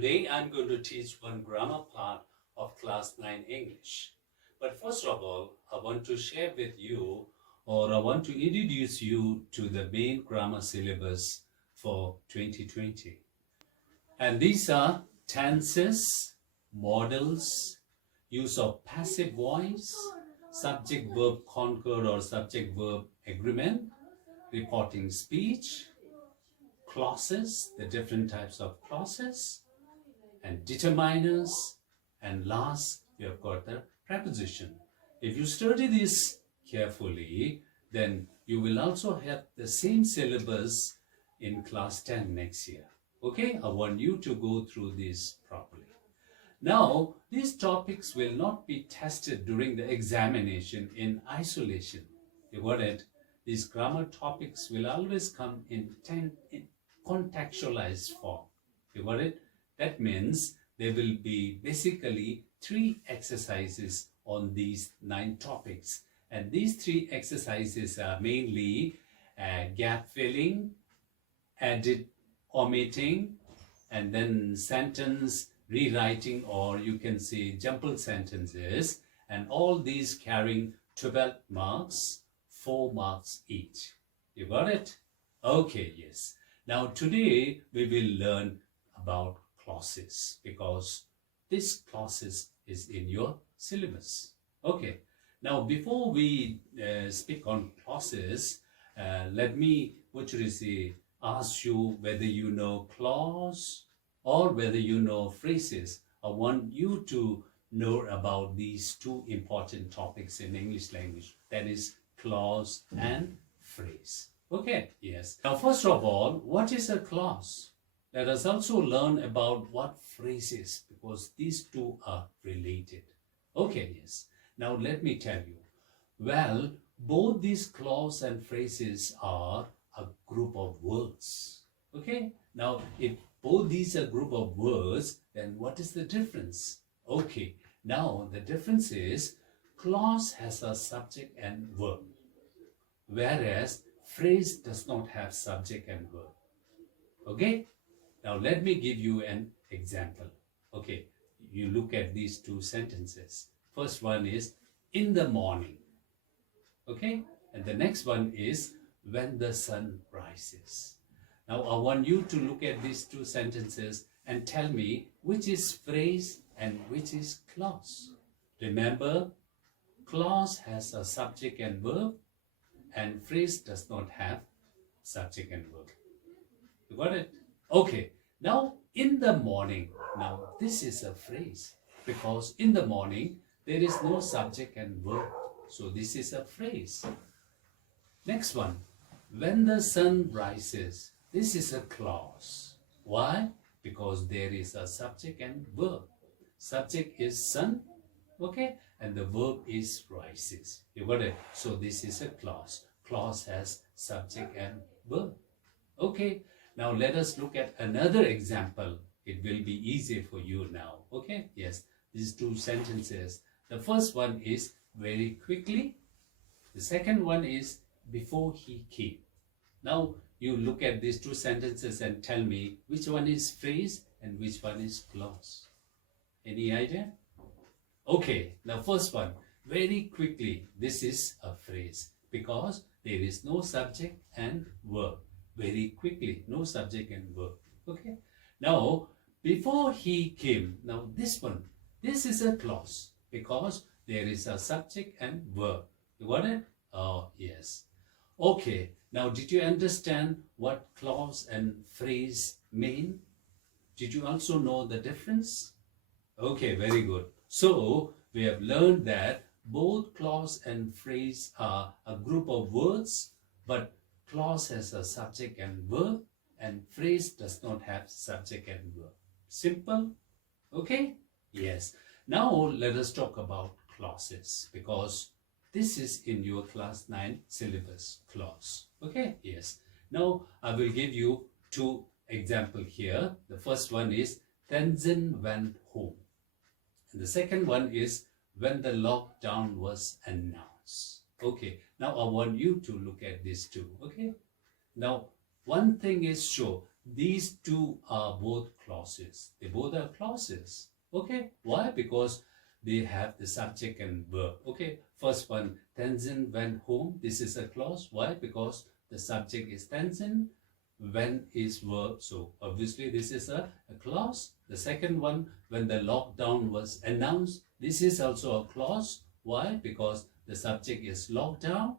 Today I'm going to teach one grammar part of class 9 English. But first of all, I want to share with you, or I want to introduce you to the main grammar syllabus for 2020. And these are tenses, modals, use of passive voice, subject-verb concord or subject-verb agreement, reporting speech, clauses, the different types of clauses, and determiners, and last we have got the preposition. If you study this carefully, then you will also have the same syllabus in class 10 next year. Okay, I want you to go through this properly. Now, these topics will not be tested during the examination in isolation. You got it? These grammar topics will always come in contextualized form. You got it? That means there will be basically 3 exercises on these 9 topics. And these 3 exercises are mainly gap filling, omitting, and then sentence rewriting, or you can say jumbled sentences, and all these carrying 12 marks, 4 marks each. You got it? Okay, yes. Now today we will learn about clauses because this clauses is in your syllabus. Okay. Now before we speak on clauses, let me ask you whether you know clause or whether you know phrases. I want you to know about these 2 important topics in English language, that is clause and phrase. Okay, yes. Now first of all, what is a clause? Let us also learn about what phrase is, because these 2 are related. Okay, yes. Now let me tell you. Well, both these clause and phrases are a group of words. Okay? Now, if both these are a group of words, then what is the difference? Okay, now the difference is clause has a subject and verb, whereas phrase does not have subject and verb. Okay? Now let me give you an example. Okay, you look at these 2 sentences. First one is in the morning. Okay? And the next one is when the sun rises. Now I want you to look at these 2 sentences and tell me which is phrase and which is clause. Remember, clause has a subject and verb, and phrase does not have subject and verb. You got it? Okay. Now, in the morning. Now, this is a phrase because in the morning, there is no subject and verb. So, this is a phrase. Next one. When the sun rises. This is a clause. Why? Because there is a subject and verb. Subject is sun. Okay? And the verb is rises. You got it? So, this is a clause. Clause has subject and verb. Okay? Now, let us look at another example. It will be easier for you now. Okay? Yes. These 2 sentences. The first one is very quickly. The second one is before he came. Now, you look at these 2 sentences and tell me which one is phrase and which one is clause. Any idea? Okay. Now, first one. Very quickly. This is a phrase because there is no subject and verb. Very quickly, no subject and verb. Okay. Now, before he came. Now, this one. This is a clause because there is a subject and verb. You got it? Oh, yes. Okay. Now, did you understand what clause and phrase mean? Did you also know the difference? Okay, very good. So, we have learned that both clause and phrase are a group of words, but clause has a subject and verb, and phrase does not have subject and verb. Simple? Okay? Yes. Now, let us talk about clauses, because this is in your class 9 syllabus, clause. Okay? Yes. Now, I will give you 2 examples here. The first one is Tenzin went home. And the second one is when the lockdown was announced. Okay. Now, I want you to look at these 2. Okay. Now, one thing is sure. these two are both clauses. They both are clauses. Okay, why? Because they have the subject and verb. Okay, first one, Tenzin went home. This is a clause. Why? Because the subject is Tenzin, when is verb. So obviously this is a clause. The second one, when the lockdown was announced, this is also a clause. Why? Because the subject is lockdown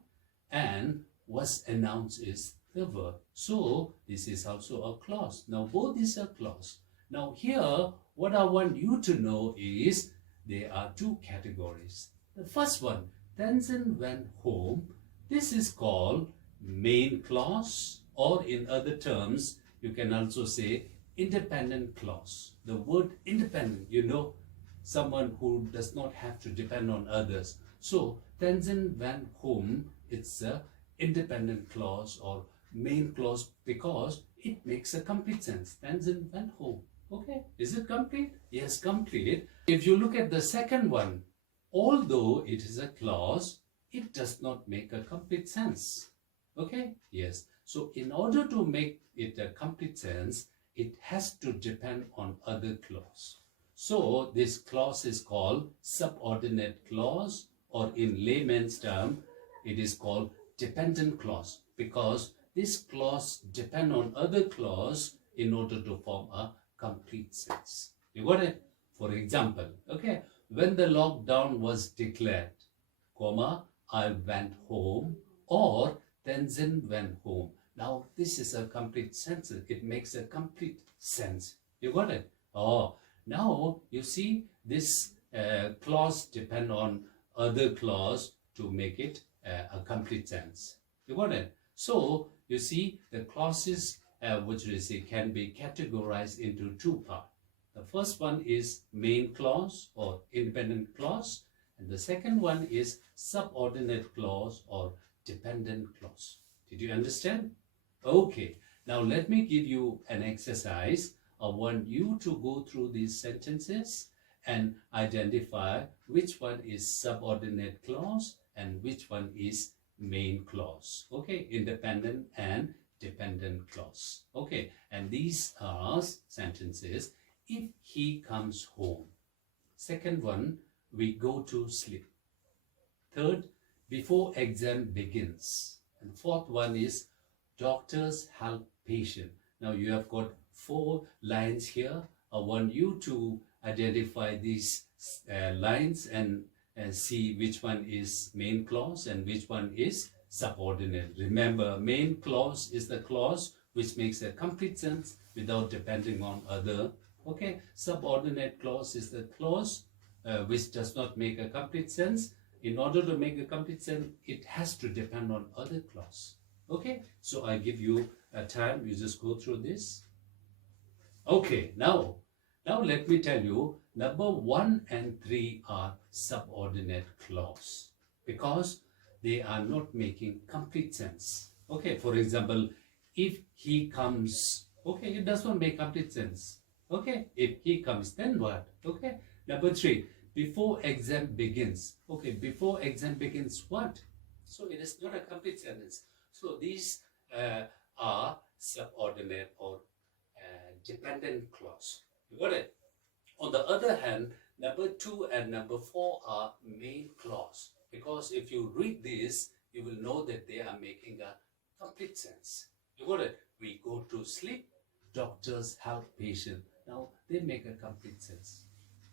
and was announced is the verb. So this is also a clause. Now both is a clause. Now here, what I want you to know is there are two categories. The first one, Tenzin went home. This is called main clause, or in other terms, you can also say independent clause. The word independent, you know, someone who does not have to depend on others. So Tenzin went home, it's a independent clause or main clause because it makes a complete sense. Tenzin went home. Okay, is it complete? Yes, complete. If you look at the second one, although it is a clause, it does not make a complete sense. Okay, yes. So in order to make it a complete sense, it has to depend on other clause. So this clause is called subordinate clause, or in layman's term, it is called dependent clause, because this clause depend on other clause in order to form a complete sense. You got it? For example, okay, when the lockdown was declared, comma, I went home, or Tenzin went home. Now this is a complete sentence. It makes a complete sense. You got it? Oh, now you see this clause depend on other clause to make it a complete sense. You got it? So you see the clauses which we say can be categorized into two parts. The first one is main clause or independent clause, and the second one is subordinate clause or dependent clause. Did you understand? Okay, now let me give you an exercise. I want you to go through these sentences and identify which one is subordinate clause and which one is main clause. Okay, independent and dependent clause. Okay, and these are sentences. If he comes home. Second one, we go to sleep. Third, before exam begins. And fourth one is doctors help patient. Now you have got 4 lines here. I want you to identify these lines and see which one is main clause and which one is subordinate. Remember, main clause is the clause which makes a complete sense without depending on other. Okay, subordinate clause is the clause which does not make a complete sense. In order to make a complete sense, it has to depend on other clause. Okay, so I give you a time, you just go through this. Okay, now let me tell you, number 1 and 3 are subordinate clause because they are not making complete sense. Okay, for example, if he comes, okay, it does not make complete sense. Okay, if he comes, then what? Okay, number 3, before exam begins. Okay, before exam begins what? So it is not a complete sentence. So these are subordinate or dependent clause. You got it? On the other hand, number 2 and number 4 are main clause, because if you read this, you will know that they are making a complete sense. You got it? We go to sleep, doctors help patient. Now they make a complete sense.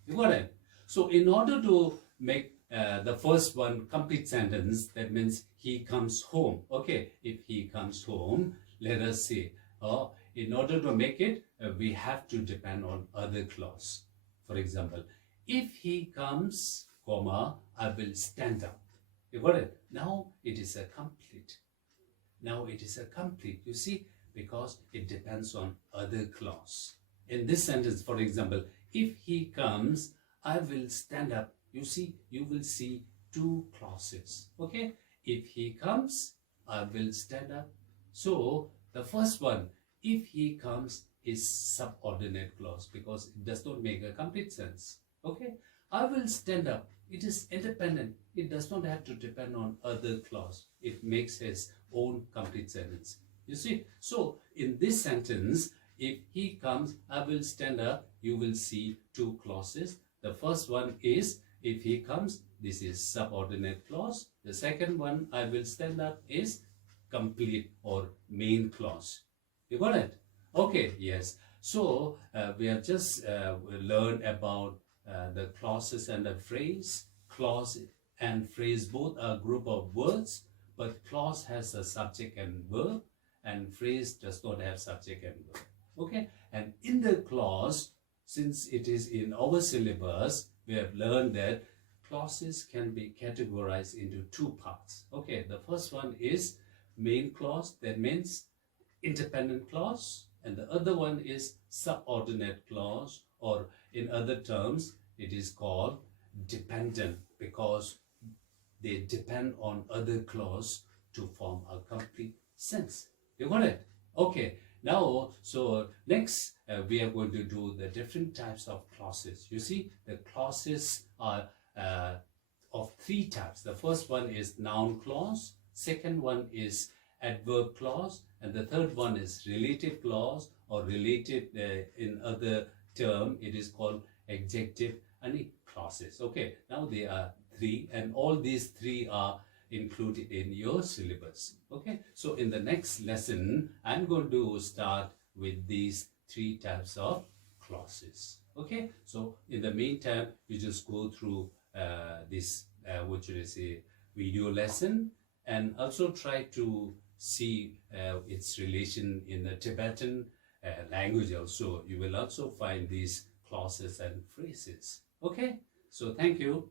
You got it? So in order to make the first one complete sentence, that means he comes home. Okay, if he comes home, let us see. In order to make it, we have to depend on other clause. For example, if he comes, comma, I will stand up. You got it? Now it is a complete. Now it is a complete, you see, because it depends on other clause. In this sentence, for example, if he comes, I will stand up. You see, you will see 2 clauses. Okay? If he comes, I will stand up. So the first one, if he comes, is subordinate clause because it does not make a complete sense. Okay? I will stand up. It is independent. It does not have to depend on other clause. It makes his own complete sentence. You see? So in this sentence, if he comes, I will stand up. You will see two clauses. The first one is if he comes, this is subordinate clause. The second one, I will stand up, is complete or main clause. You got it? Okay, yes. So we have just learned about the clauses and the phrase. Clause and phrase both are a group of words, but clause has a subject and verb, and phrase does not have subject and verb. Okay, and in the clause, since it is in our syllabus, we have learned that clauses can be categorized into two parts. Okay, the first one is main clause, that means independent clause, and the other one is subordinate clause, or in other terms, it is called dependent, because they depend on other clause to form a complete sense. You got it? Okay. Now, so next we are going to do the different types of clauses. You see, the clauses are of three types. The first one is noun clause, second one is adverb clause, and the third one is relative clause, or related in other term, it is called adjective and clauses. Okay, now there are three, and all these three are included in your syllabus. Okay, so in the next lesson, I'm going to start with these three types of clauses. Okay, so in the meantime, you just go through this what should I say, video lesson, and also try to see its relation in the Tibetan language also. You will also find these clauses and phrases. Okay, so thank you.